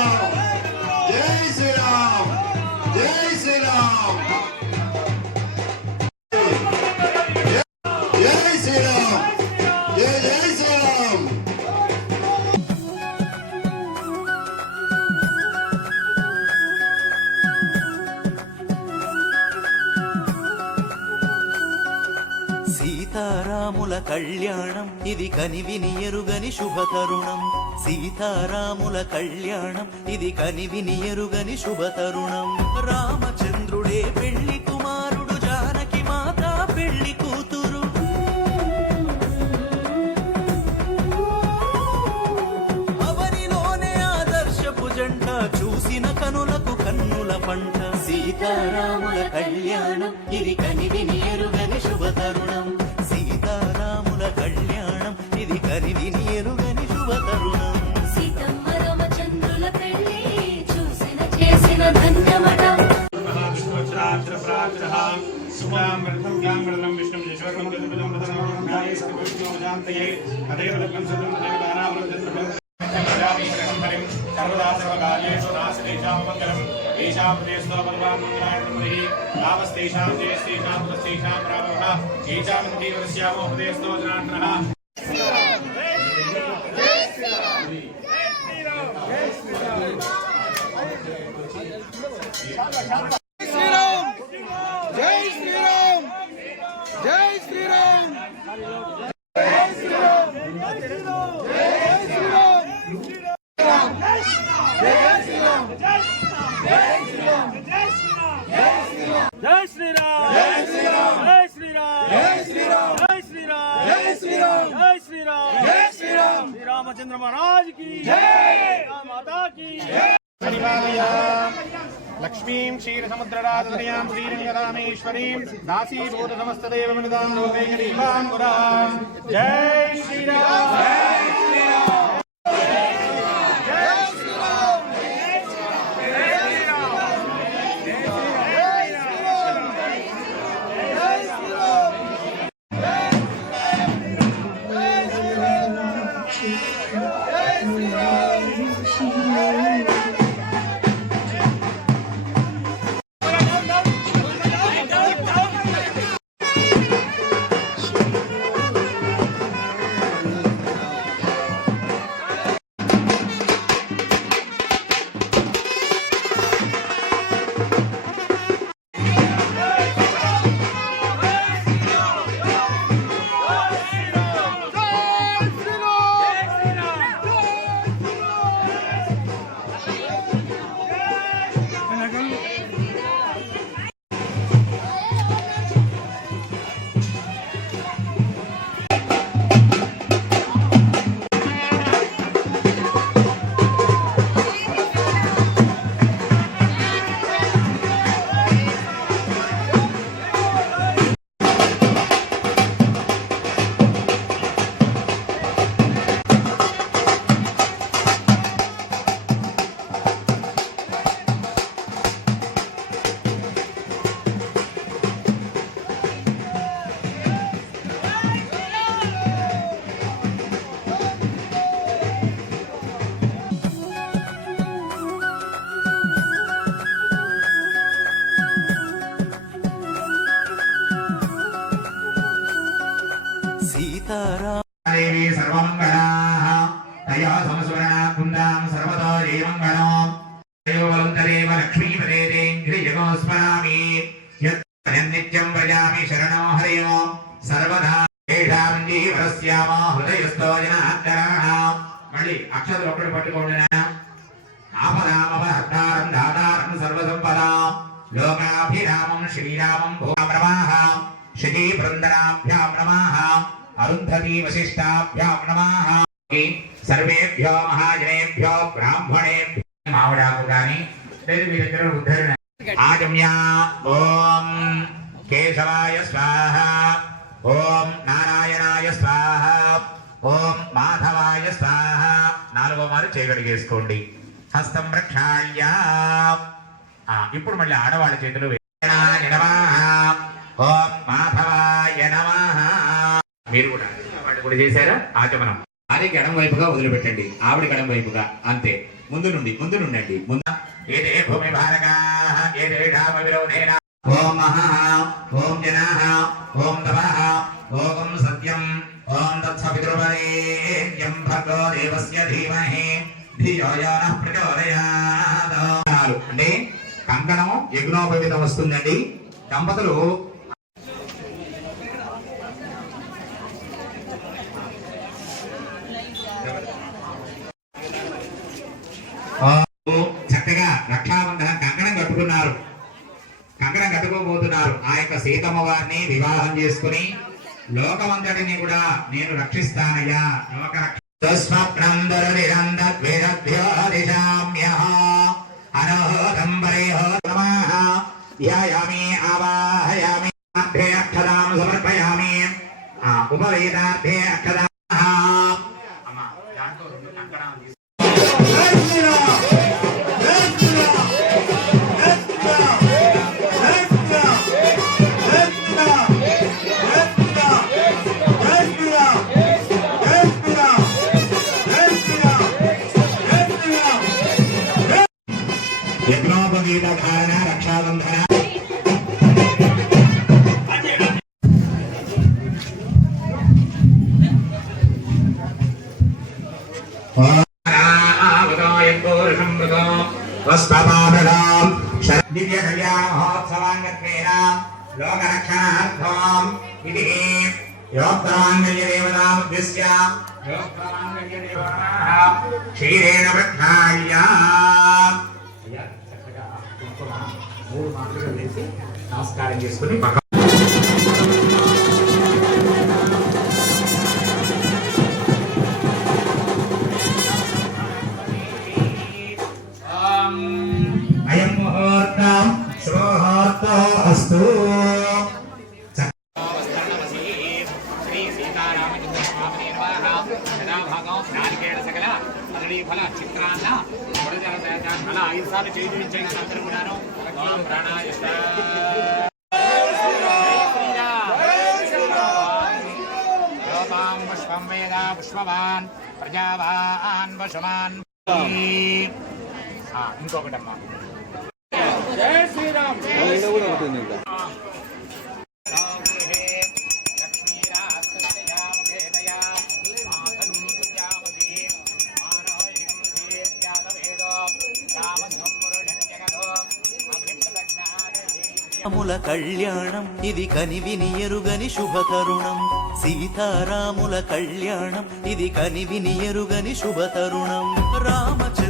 Wow. సీతారాముల కళ్యాణం. ఇది కనివిని ఎరుగని శుభతరుణం. సీతారాముల కళ్యాణం. ఇది కనివిని ఎరుగని శుభతరుణం. రామచంద్రుడే పెళ్ళి కుమారుడు జానకి మాత పెళ్ళి కూతురు. అవనిలోనే ఆదర్శపు జంట చూసిన కనులకు కన్నుల పంట. సీతారాముల కళ్యాణం. ఇది కనివిని ఎరుగని శుభతరుణం. కరివిని ఎరుగని శుభతరుణం సీతమ్మ రామచంద్రుల పెళ్ళి చూసిన చేసిన ధన్యమట. మహావిష్ణువజ్రాజ్ర ప్రాగ్రహాం సుమామృతం వ్యామృతం విష్ణుం యశోకం చతుర్భుజం ప్రధానం గాయస్తి విష్ణుం జాంతయే అదేవ లగ్నం సదం దేవదానామృతం సర్వదా సర్వకార్యేషు నాశతేషాం మంగళం ఏషాం ప్రేస్తుల జనార్దనః జై శ్రీరామ్ జై శ్రీరామ్ జై శ్రీరామ్ జై శ్రీరామ్ జై శ్రీరామ్ జై శ్రీరామ్ జై శ్రీరామ్ జై శ్రీరామ్ జై శ్రీరామ్ జై శ్రీరామ్ శ్రీరామచంద్ర మహారాజ్కి జై మాతా కి పరిపాలయ లక్ష్మీం క్షీరసముద్రరాజదయాం శ్రీరంగరామేశ్వరీం దాసీభూత సమస్తదేవ వినిదాం లోకైకదీపాం పురాం జై శ్రీరామ్! దేవి సర్వమంగళాః తయా సంస్మరణా కుందాం సర్వతో జయమంగళం దేవలంతరేవ లక్ష్మీపదేంద్రియగోస్మరామి నిత్యం వ్రజామి శరణో హరయో. సర్వదా ఏషాం జీవరస్యామో హృదయస్థో జనార్దనానాం. మళ్ళీ పట్టుకోండి దాతారం సర్వసంపదాం. లోకాభిరామం శ్రీరామం శచీ బృందనాభ్యాం నమాః అరుంధతి వశిష్టాభ్యాం నమః సర్వేభ్యో మహాజనేభ్యో బ్రాహ్మణేభ్యో మామిడాకు గాని లేదు మీ దగ్గర ఉద్ధరణ ఆగమ్యా ఓం కేశవాయ స్వాహ ఓం నారాయణాయ స్వాహ ఓం మాధవాయ స్వాహ నాలుగో మారు చేయగలిగేసుకోండి హస్తం ప్రక్షాళ్య ఇప్పుడు మళ్ళీ ఆడవాళ్ళ చేతులు వేణాయ ఓం మాధవాయ నమః। మీరు కూడా. వాళ్ళు కూడా చేశారా? ఆచమనం అది ఎడం వైపుగా వదిలిపెట్టండి. ఆవిడ ఎడం వైపుగా. అంతే. ముందు నుండి ముందు నుండి ముందు. ఏదే భూమి భారగా ఏదే రామ విరోధేన ఓం మహా ఓం జనాః ఓం తపః ఓం సత్యం. ఓం తత్సవితృవరేణ్యం భగో దేవస్య ధీమహి. ధియో ప్రచోదయాత్. అంటే కంకణం యజ్ఞోపవితం వస్తుందండి. దంపతులు చక్కగా రక్షాబంధనం కంకణం కట్టుకున్నారు కంకణం కట్టుకోబోతున్నారు ఆ యొక్క వారిని వివాహం చేసుకుని లోకమంతటిని కూడా నేను రక్షిస్తానయ్యా. లోక రక్షస్వప్నం దరునిరంద్వేదభ్యో దిశామ్యః అనోహతం ధ్యాయామి ఆవాహయామి అక్షదాం సమర్పయామి. ఆ ఉపవేదార్థే అక్షదాం యజ్ఞోపవీత ధారణ రక్షాబంధన. దివ్య కళ్యాణ మహోత్సవాంగత్వేన లోకరక్షణార్థం ఇది యోక్తమాంగళ్య దేవతాముద్దిశ్య యోక్తమాంగళ్య దేవతాః క్షీరేణ వృద్ధాయ్యా ఆహారం చేసుకుని అయం ముహూర్తం శుభముహూర్తో అస్తు. ఫల చిత్రాన్న ఫల ఐదు సార్లు చేయించాను అందరూ కూడాను ప్రాణాయ భవాన్ ప్రజావాన్ వశమాన్. ఇంకొకటమ్మా. జై శ్రీరామ్. జై రాముల కళ్యాణం ఇది కనివిని ఎరుగని శుభతరుణం. సీతారాముల కళ్యాణం ఇది కనివిని ఎరుగని శుభతరుణం. రామచంద్ర